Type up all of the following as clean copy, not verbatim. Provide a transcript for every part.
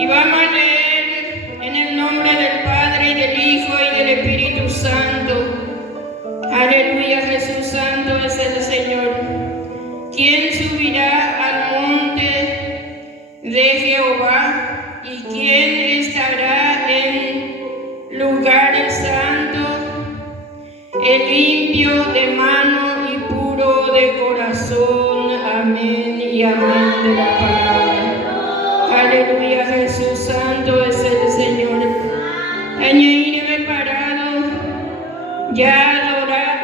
Y vamos a leer en el nombre del Padre, y del Hijo, y del Espíritu Santo. Aleluya, Jesús santo es el Señor. ¿Quién subirá al monte de Jehová? ¿Y quién estará en lugar santo? El limpio de mano y puro de corazón. Amén y amén de la palabra. Aleluya, Jesús santo es el Señor. Añadirme parado, ya adorar.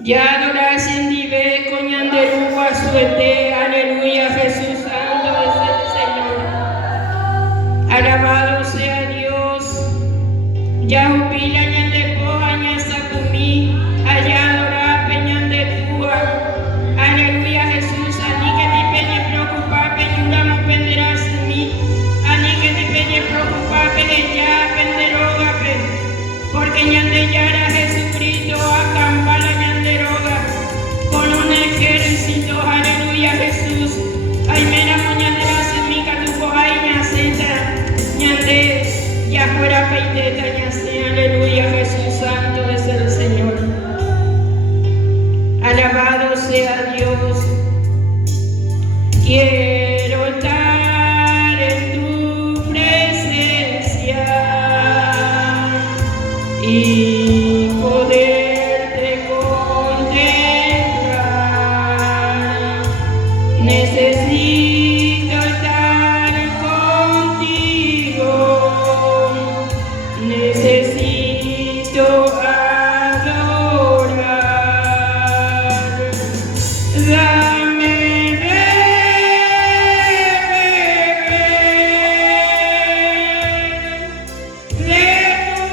Ya adorar sin dive, coñanderu a suete. Aleluya, Jesús santo es el Señor. Alabado sea Dios. Ya upila ñande poja ña sapumi, allá adora peñande tua. Aleluya, Jesús, ani que te peñe preocupar, peñuramos penderás en mí. Ani que te peñe preocupar, peña penderoga, porque ñande yara Jesucristo acampa la ñanderoga con un ejército. Aleluya, Jesús. Ay, mera moñanderas en mí, catupo, ay, ñaceta, ñande. Ya fuera peiteta, ya sea, aleluya, Jesús santo es el Señor. Alabado sea Dios. Quiero estar en tu presencia y poderte contemplar. Necesito estar contigo. Necesito adorar. Dame de beber de tu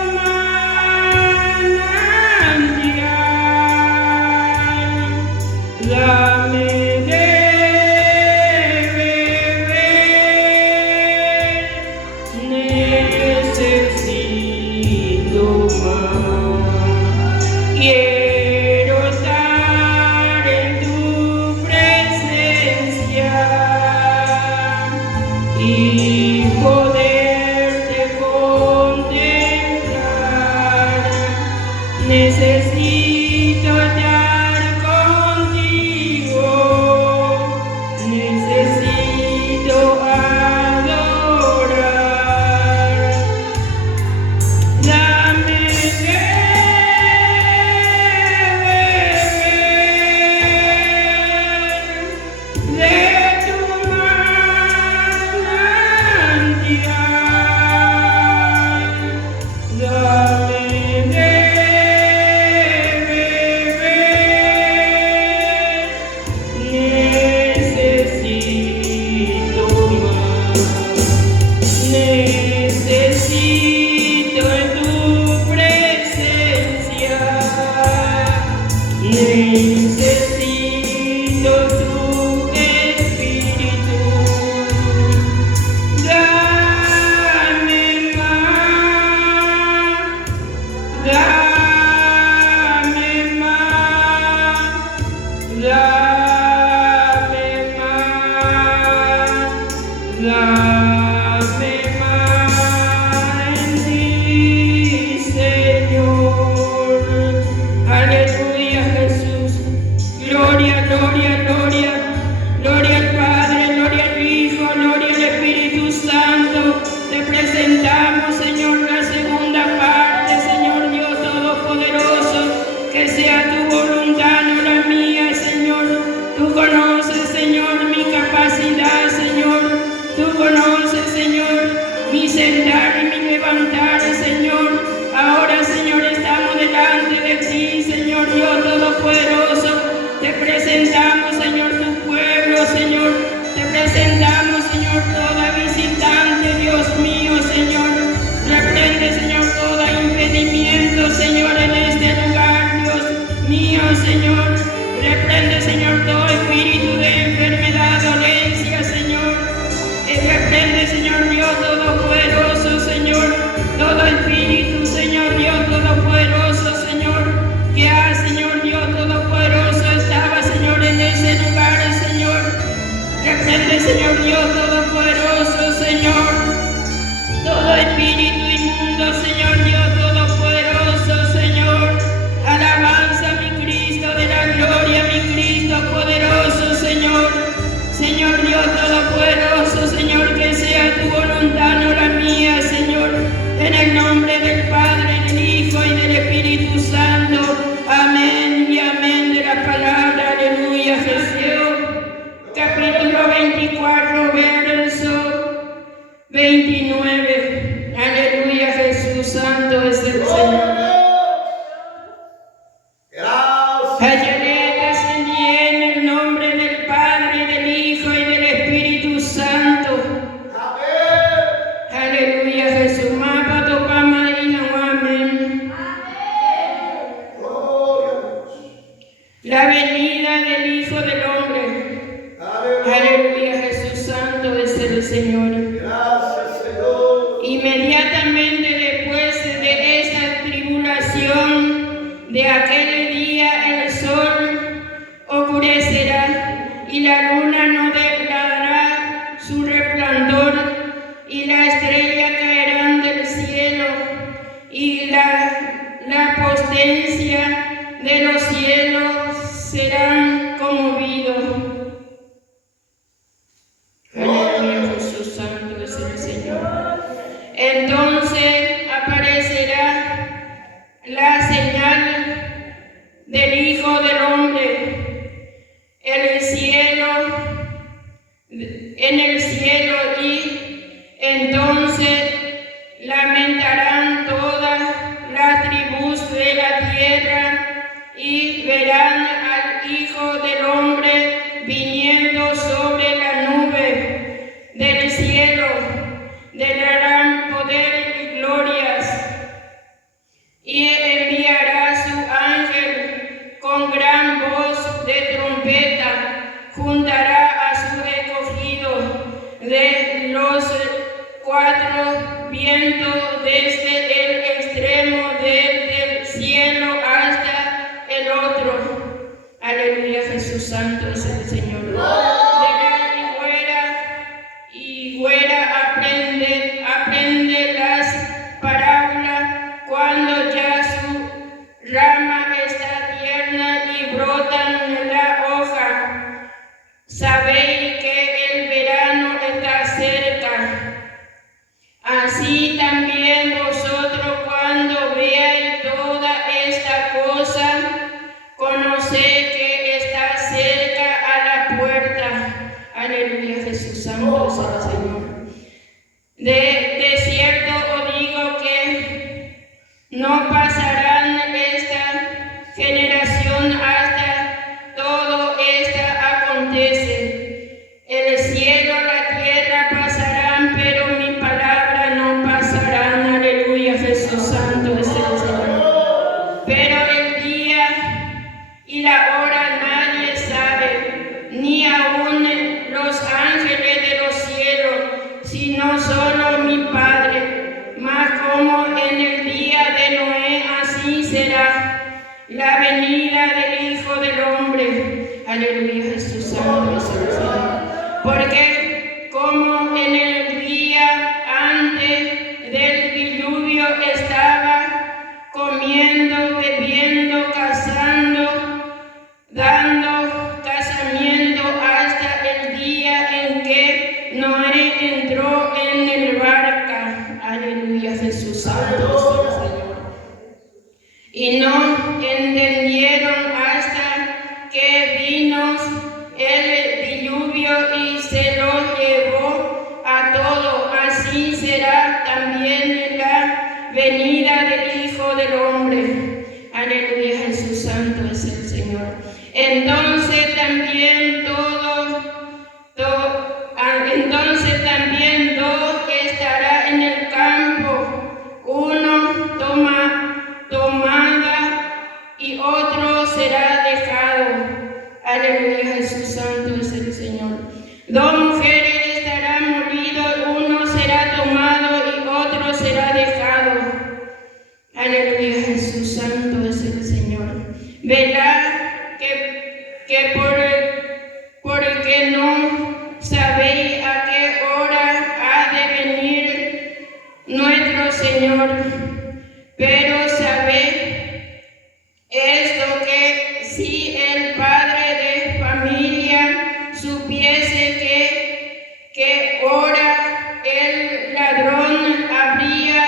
manantial. Dame de beber. Necesito más. Quiero estar en tu presencia y poderte contemplar. Necesito estar contigo. Necesito adorar. Dame de beber de tu manantial. Dame de beber. Necesito más. Necesito en tu presencia. Necesito tu espíritu. Dame más. Dame más. Dame más. Dame más en ti, Señor. Aleluya, Jesús. Gloria, gloria, gloria. Gloria al Padre, gloria al Hijo, gloria al Espíritu Santo. Te presentamos, Señor, la segunda parte, Señor Dios Todopoderoso. Que sea tu voluntad, no la mía, Señor. Señor. Gracias, Señor. Inmediatamente después de esta tribulación, de aquel día el sol oscurecerá y la luna no dará su resplandor y la estrella caerán del cielo y la potencia de los cielos serán conmovidos. Aleluya, Jesús santo es el Señor. Entonces aparecerá la señal del Hijo del Hombre en el cielo y entonces lamentarán todas las tribus de la tierra y verán al Hijo del Hombre viniendo sobre la nube del cielo de gran poder y glorias, y enviará su ángel con gran voz de trompeta, juntará a su escogido de los cuatro vientos desde el extremo del cielo hasta el otro. Aleluya, Jesús santo es el Señor. Y güera aprende las parábolas cuando ya su rama está tierna y brotan la hoja. Sabéis que el verano está cerca. Así también vosotros, cuando veáis toda esta cosa, conoced que está cerca a la puerta. Aleluya, Jesús santo es el Señor. De cierto os digo que no pasarán esta generación hasta todo esto acontece. El cielo, la tierra pasarán, pero mi palabra no pasarán. Aleluya, Jesús santo es el Señor. Pero el día y la hora nadie sabe, ni aun los ángeles de los cielos, sino solo mi Padre. Mas como en el día de Noé, así será la venida del Hijo del Hombre. Aleluya, Jesús santo es el Señor. Porque como en el día antes del diluvio estaba comiendo, bebiendo, cazando, dando casamiento hasta el día en que Noé entró en el barca. Aleluya, Jesús santo es el Señor. Y no entendieron hasta que vino el diluvio y se lo llevó a todo. Así será también la venida del Hijo del Hombre. Aleluya, Jesús santo es el Señor. Entonces también dos estará en el campo, uno tomada y otro será dejado. Aleluya, Jesús santo es el Señor. Dos mujeres estarán molidas, uno será tomado y otro será dejado. Aleluya, Jesús santo es el Señor. Verá que porque no sabéis a qué hora ha de venir nuestro Señor, pero sabed esto, que si el padre de familia supiese que hora el ladrón habría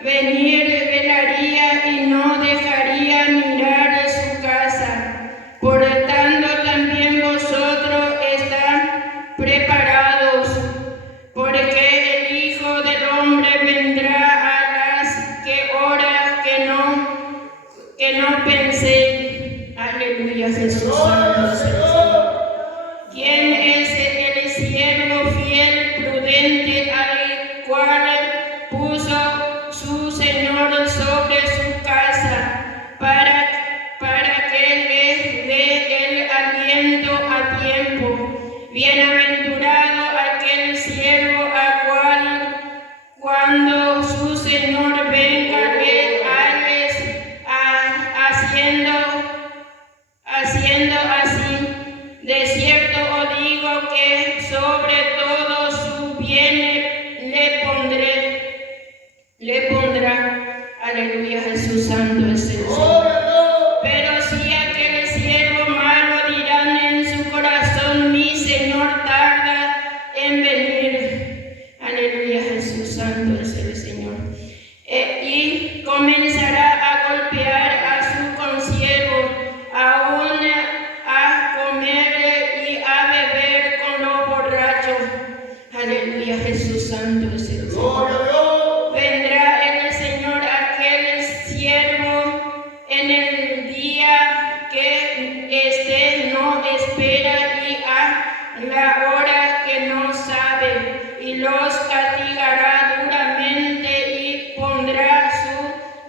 venir, velaría y no dejaría mirar su casa. Por tanto, también vosotros estad preparados, porque el Hijo del Hombre vendrá a las que hora que no penséis. Aleluya, Jesús santo es el Señor. ¿Quién es el siervo fiel, prudente, al cual puso su Señor sobre su casa para que le dé el aliento a tiempo? Bienaventurado aquel siervo Aleluya, Jesús santo es el Señor. Gloria a Dios. Vendrá el Señor aquel siervo en el día que éste no espera y a la hora que no sabe, y los castigará duramente y pondrá su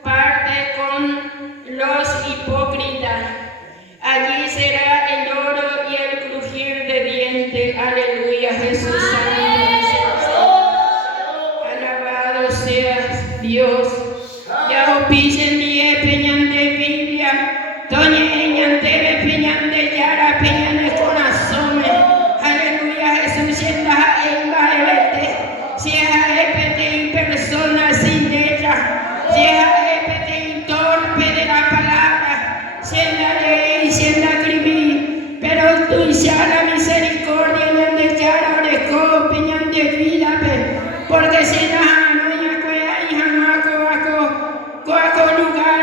parte con los hipócritas. Allí será el lloro y el crujir de dientes. Aleluya, Jesús santo. Alabado seas Dios. Ya opisen mi peñan de Biblia. Doña Eñan debe peñan de Yara, peñan de corazón. Aleluya, Jesús. Sienta en baile. Si es en persona sin ella. Si es en torpe de la palabra. Sienta ley, sienta escribir. Pero tú sea la misericordia en de Yara, oreco, peñan de vida. Porque si la noña cuea y jamás coaco lugar,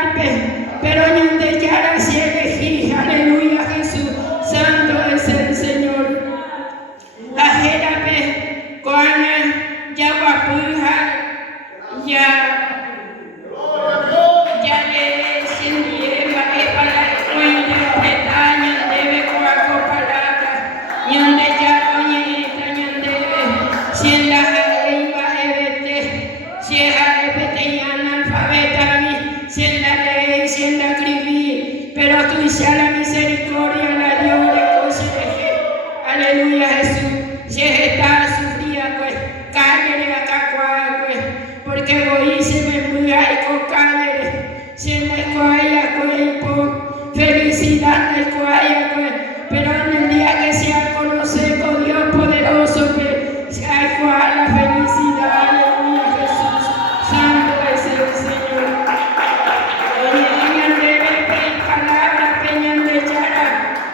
pero en de Yara si elegí. Aleluya, Jesús. Santo es el Señor. Ajera coana, ya guapuja, ya le sientieva, para cuente, Bretaña, debe coaco palabra, ñande ya oñeta, ñandebe, si la iba ebete, si ebete y analfabeta, si en la ley, si en la escribí, pero tú sea la misericordia, la Dios de conseje. Aleluya, Jesús. Si está sufrida, pues cállale acá, pues, porque voy se me muy algo, cállale. Si en la escuela, cuerpo, felicidad la escuela, pues, pero en el día que sea conocer con Dios poderoso, que sea cual la felicidad. Aleluya, Jesús. Santo es el Señor. Doña debe pedir palabra, peñan de Yara,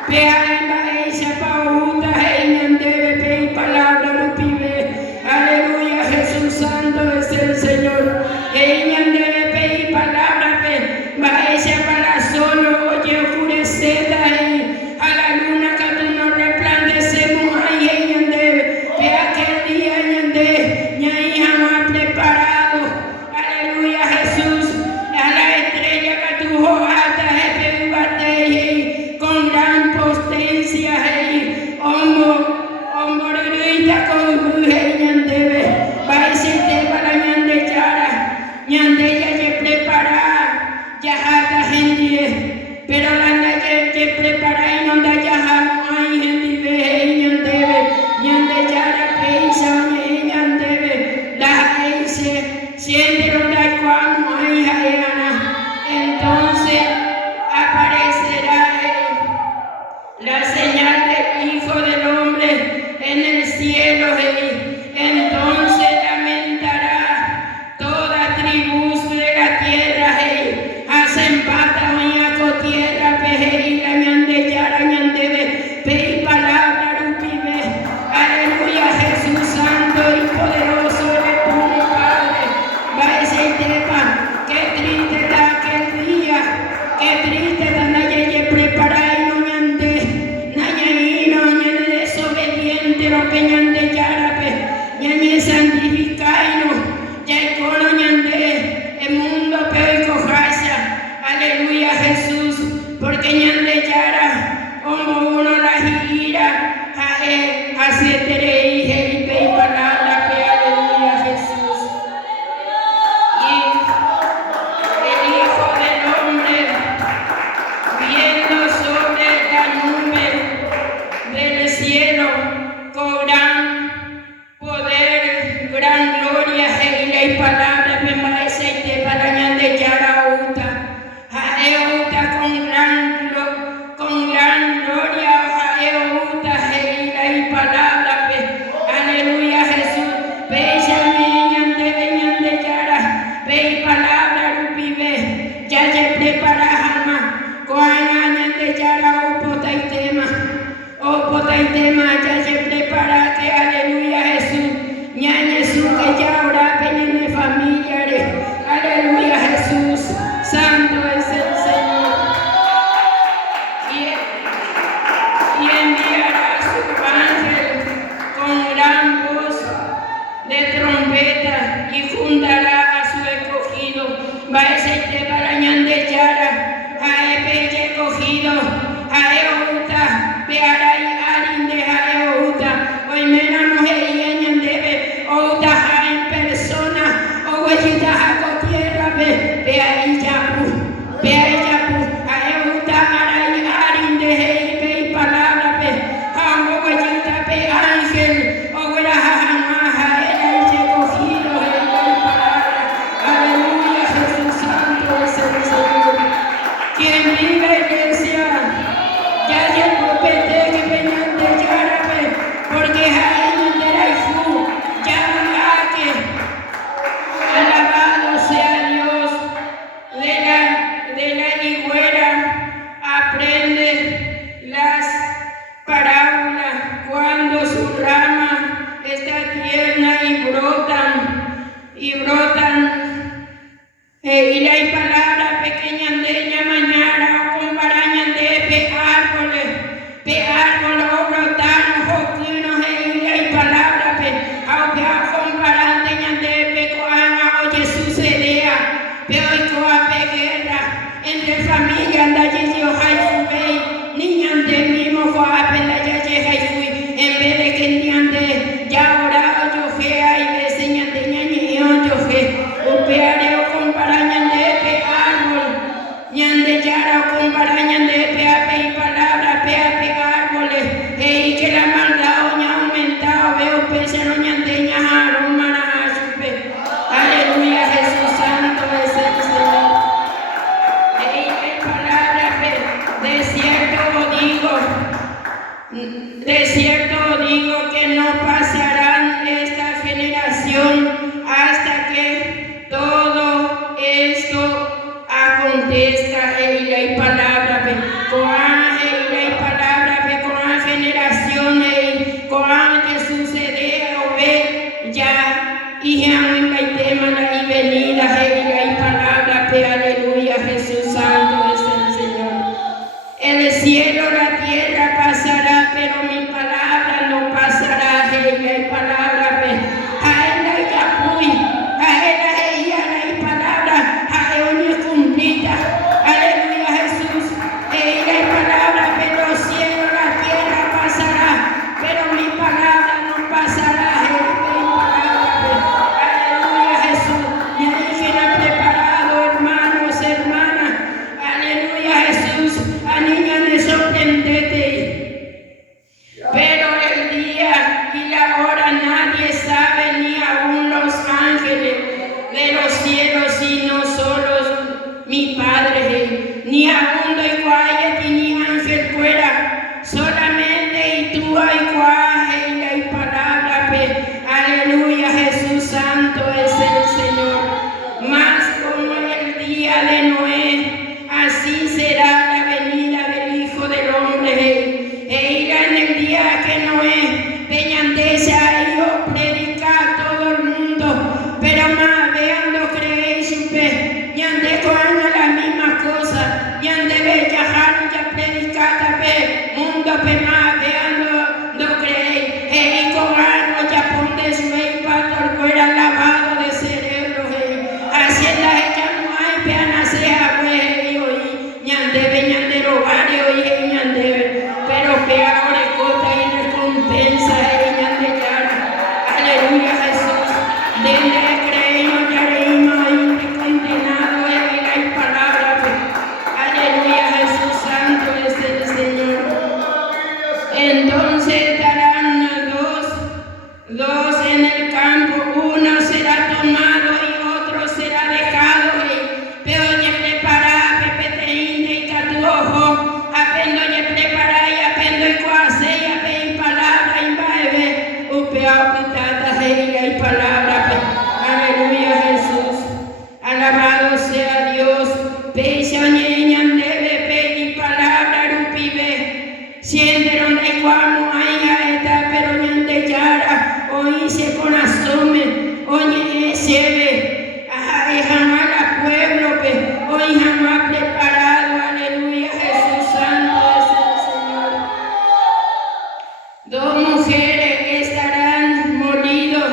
pea en la echa pauta, eñan debe pedir palabra, no pibe. Aleluya, Jesús santo es el Señor. Eñan debe pedir palabra, va echa para solo, oye, oscureceda ahí, a la luna que tú no resplandecemos ahí, eñan debe, que aquel día eñan de, ña hija más preparado. Aleluya, Jesús. A la estrella que tu alta y con gran potencia y homorita con ñandebe, va a ser para ñande Yara, ñande ya ye prepara, ya hasta gente, pero la ye prepara y no da ya hay gente ñandebe, ñande Yara peisa ñandebe, la eise siente donde cuando hay Ana. Entonces aparecerá la señal del Hijo del Hombre en el cielo. Entonces lamentará toda tribu de la tierra. Hacen pata mañaco tierra, y la ñande Yara, ñandebe, pe palabra rupibe. Aleluya, Jesús santo y poderoso eres tú, mi Padre. Va a decir tepa, qué triste da aquel día, qué triste da nadie preparar y no ñande, nadie no ñande desobediente, no peñande Yarape, ñande santificaino, ya el cono ñande, el mundo peo y cojaza. Aleluya, Jesús, porque ñande Yara, como uno la gira, a siete hija y pe palabra, que aleluya, Jesús. Y el Hijo del Hombre, viendo sobre la nube del cielo, con gran poder, gran gloria, y palabra, permanece y para ñande Yara uta. Jaeuta con gran gloria, Jaeuta, y palabra, de trompeta y juntará a su escogido. Va a ser para ñande yara, a epe escogido, a euta, peara y arinde a euta, hoy menos mujer y ñandebe, outa a en persona, o huellita a cotierra, pea y yapu, pea y yapu, a euta ara y arinde y palabra, a huellita pe ángel, o huera a ella y escogido, y palabra, aleluya, Jesús Santo es el Señor. Quien vive iglesia, ya llegó pete que vengan de Yarabe, porque hay de la Ifu, ya que alabado sea Dios, de la higuera aprende las parábolas cuando su rama está tierna y brotan, y la palabra pequeña de mañana o comparaña de pe árboles o brotan joquinos y la palabra aunque comparante de coana oye sucedea pe hoy coa pe guerra entre familia anda yo hay fui niña de mismo coa pe la ya fui en vez de que niña de ya orado yo que hay de seña de ñaño yo que upeare o comparaña de pe árbol ñande yara o comparaña de pe ape y palabra pe árboles y que la maldad oña aumentado veo pese no ñande ñajaro mana chupe aleluya Jesús Santo es el Señor y palabra de cierto digo que no pasarán esta generación hasta que todo esto acontezca y palabra con generación con que sucede o ve ya y y venida y palabra aleluya Jesús Santo es el Señor. El cielo, la tierra pasará, pero mi palabra no pasará. Y palabra, a él ya fui, a él y palabra, a él es cumplida. Aleluya Jesús. Y palabra, pero el cielo, la tierra pasará, pero mi palabra no pasará. Y palabra, aleluya Jesús. Y ahí queda preparado, hermanos, hermanas. Aleluya Jesús. A niña me sorprendete, pero el día y la hora nadie sabe, ni aun los ángeles de los cielos, sino solo mi Padre, ni aun doy cuaje ni ángel fuera, solamente y tú hay cuaje y hay palabra, aleluya Jesús Santo es el Señor, más como el día de Noé, así será la venida del Hijo del Hombre. E irá en el día que Noé peñandese a yo predicar a todo el mundo, pero más veando creéis ñande con la misma cosa, ñande ve viajar ya predicar mundo más veando no creéis, y con algo ya ponte su pastor fuera lavado de cerebro, hacienda ella no hay peana sea ñandebe ñandero vario y ñandebe pero que ahora cota y recompensa ñande yara aleluya Jesús desde creímos ya reímos y condenado y la palabra aleluya Jesús Santo es el Señor. Entonces darán dos en el campo, uno será tomado y otro será dejado pero apendo y prepara y apendo y cuase y apendo y palabra y baebe upeao pitata y palabra aleluya Jesús alabado sea Dios peisa ñeñan debe pe y palabra rupibe siente donde iguamo hay esta pero ñande yara oíse con asome oye sebe jamás la pueblo hoy jamás preparado aleluya Jesús Santo es el Señor. Dos mujeres estarán molidos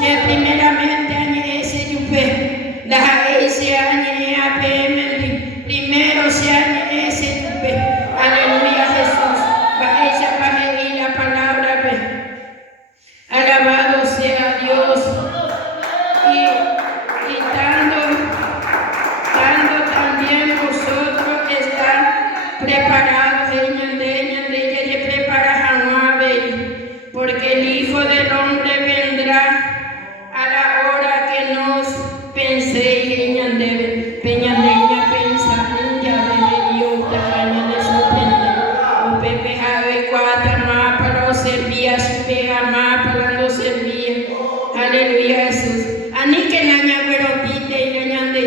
se primeramente añe ese yupe, da ese añe APM, primero se añe ese yupe, aleluya Jesús, va esa paje y la palabra ve, alabado sea Dios, y dando también vosotros estar preparados, de preparar porque el Hijo del Hombre vendrá a la hora que nos penséis, peñandeña pensa, y otra de sorprender, o pepe jave cuata más para los servía, su pega más para los servía, aleluya Jesús, ani que naña güeropite y ñande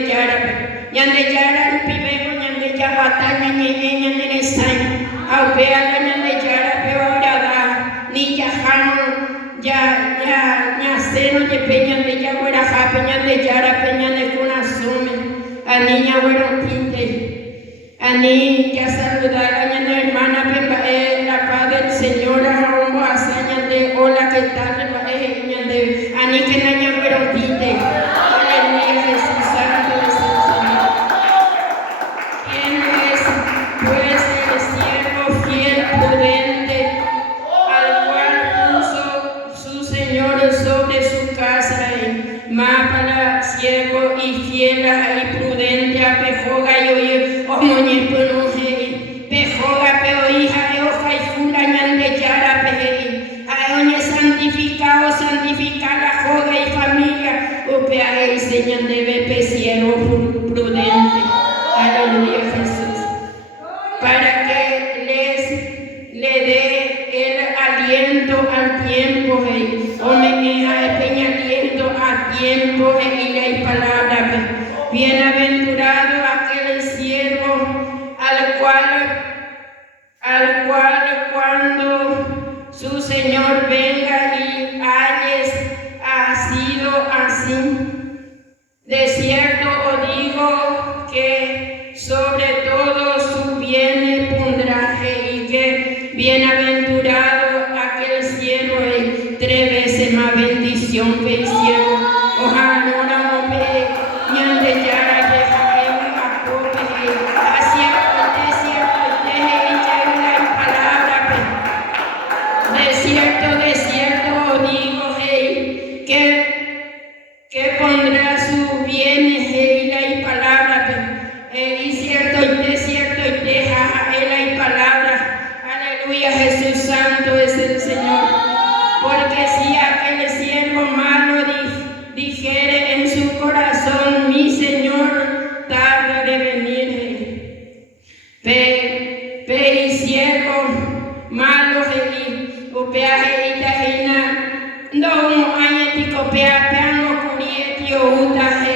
yara, pibejo ñande yabata, ñande estain, aupea ñande yara, peorada, ni yajano, ya seno de peña de yagueraja, peña de yara, peña de cunasume, a niña güeropite, a niña saludar a ñande hermana, la paz del Señor, a rombo hazaña de hola, que tal, ñande, a ni que naña güeropite, aleluya Jesús santo es el Señor. ¿Quién es pues el siervo fiel, prudente, al cual puso su Señor sobre su casa, más para siervo y fiel y prudente, a pejoga y oye, o moñe ponoje, pejoga, peo hija, hoja y fula, ñande yara, peje, a oñe santificado, santificar la joga y familia, o peaje y señal de bepe, siervo prudente, aleluya Jesús, para que le dé el aliento al tiempo, o meneja peña aliento a tiempo, y hay palabra, bienaventurado aquel siervo al cual cuando su Señor venga y hayes sido así. De cierto os digo que sobre todo su bien pondrá, y que bienaventurado aquel siervo, 3 veces más bendición que el siervo. Ojalá no me ñande yara de jaén a pope, hacia la palabra. De cierto os digo, que pondrá su bien y palabra, y cierto y deja y palabra, aleluya Jesús santo es el Señor, porque si aquel siervo malo dijere en su corazón, mi Señor tarda de venir, y siervo malo o peaje y tajina, no hay ticopea, peano curietio, utaje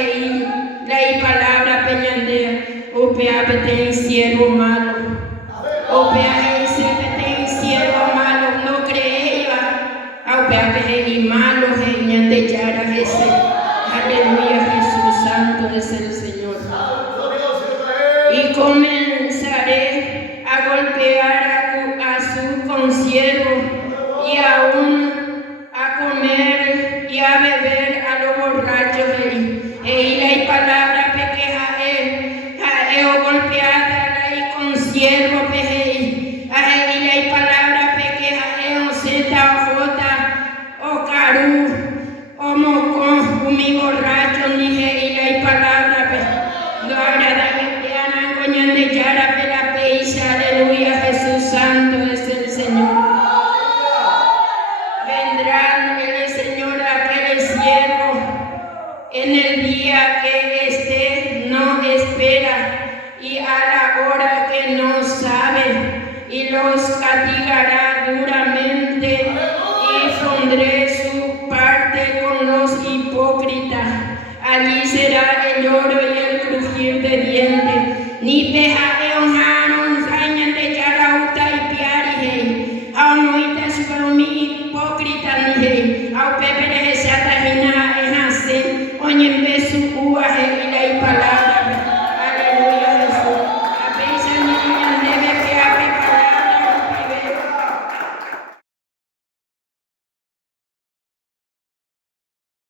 la palabra peñandea, o peapete y siervo malo, o peaje y siervo malo, no creía, o peapete y malo, ñande yara ese, aleluya Jesús santo es el Señor. Y comenzaré a golpear a su consiervo, y aún a comer y a beber a los borrachos, e